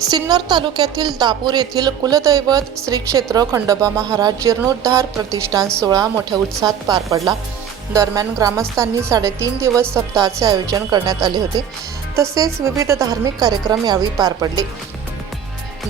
सिन्नर तालुक्यातील दापूर येथील कुलदैवत श्री क्षेत्र खंडोबा महाराज जीर्णोद्धार प्रतिष्ठान सोहळा मोठ्या उत्साहात पार पडला. दरम्यान ग्रामस्थांनी साडेतीन दिवस सप्ताहाचे आयोजन करण्यात आले होते. तसेच विविध धार्मिक कार्यक्रम यावेळी पार पडले.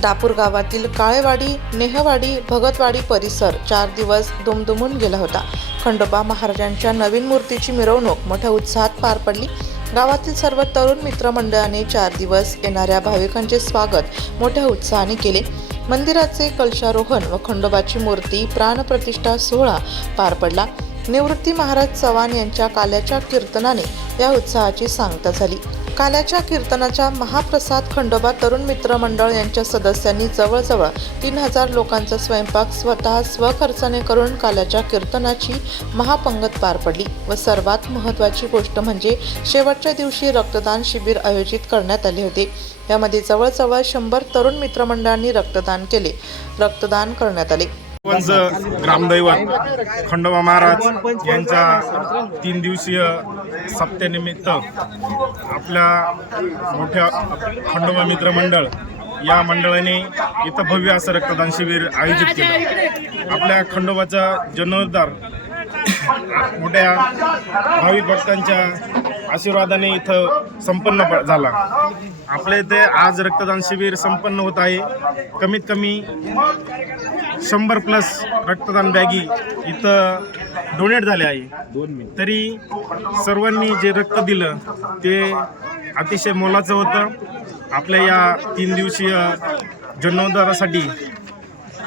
दापूर गावातील काळेवाडी नेहवाडी भगतवाडी परिसर चार दिवस दुमदुमून गेला होता. खंडोबा महाराजांच्या नवीन मूर्तीची मिरवणूक मोठ्या उत्साहात पार पडली. गावातील सर्व तरुण मित्रमंडळाने चार दिवस येणाऱ्या भाविकांचे स्वागत मोठ्या उत्साहाने केले. मंदिराचे कलशारोहण व खंडोबाची मूर्ती प्राणप्रतिष्ठा सोहळा पार पडला. निवृत्ती महाराज चव्हाण यांच्या काल्याच्या कीर्तनाने या उत्साहाची सांगता झाली. काल्याच्या कीर्तनाच्या महाप्रसाद खंडोबा तरुण मित्र मंडळ यांच्या सदस्यांनी जवळजवळ तीन हजार लोकांचा स्वयंपाक स्वतः स्वखर्चाने करून काल्याच्या कीर्तनाची महापंगत पार पडली व सर्वात महत्त्वाची गोष्ट म्हणजे शेवटच्या दिवशी रक्तदान शिबिर आयोजित करण्यात आले होते. यामध्ये जवळजवळ शंभर तरुण मित्रमंडळांनी रक्तदान केले. रक्तदान करण्यात आले. ग्रामदैवत खंडोबा महाराज यांच्या तीन दिवसीय सप्त्यानिमित्त आपल्या मोठ्या खंडोबा मित्र मंडळ या मंडळाने इथं भव्य असं रक्तदान शिबिर आयोजित केलं. आपल्या खंडोबाचा जीर्णोद्धार मोठ्या भाविक भक्तांच्या आशीर्वादाने इथं संपन्न प- झाला. आपल्या इथे आज रक्तदान शिबिर संपन्न होत आहे. कमीत कमी शंभर प्लस रक्तदान बॅगी इथं डोनेट झाले आहे. तरी सर्वांनी जे रक्त दिलं ते अतिशय मोलाचं होतं. आपल्या या तीन दिवसीय जन्मोद्धारासाठी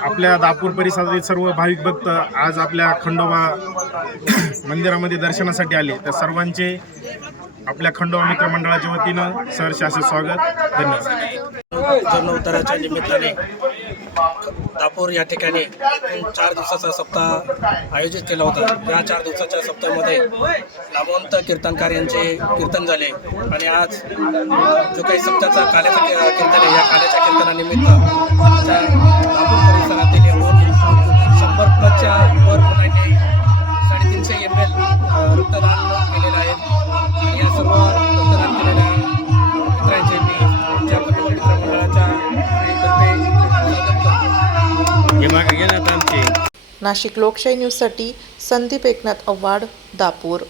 आपल्या दापूर परिसरातील सर्व भाविक भक्त आज आपल्या खंडोबा मंदिरामध्ये दर्शनासाठी आले. तर सर्वांचे आपल्या खंडोबा मित्र मंडळाच्या वतीनं सहर्ष असे स्वागत. धन्यवाद. जन्मोत्तराच्या निमित्ताने दापूर या ठिकाणी चार दिवसाचा सप्ताह आयोजित केला होता. या चार दिवसाच्या सप्ताहामध्ये नामवंत कीर्तनकार यांचे कीर्तन झाले आणि आज जो काही सप्ताहाचा काल्याचा कीर्तन आहे या काल्याच्या कीर्तनानिमित्त दापूर परिसरातील एकूण शंभर प्लसच्या वर नाशिक लोकशाही न्यूजसाठी संदीप एकनाथ अव्वाड दापूर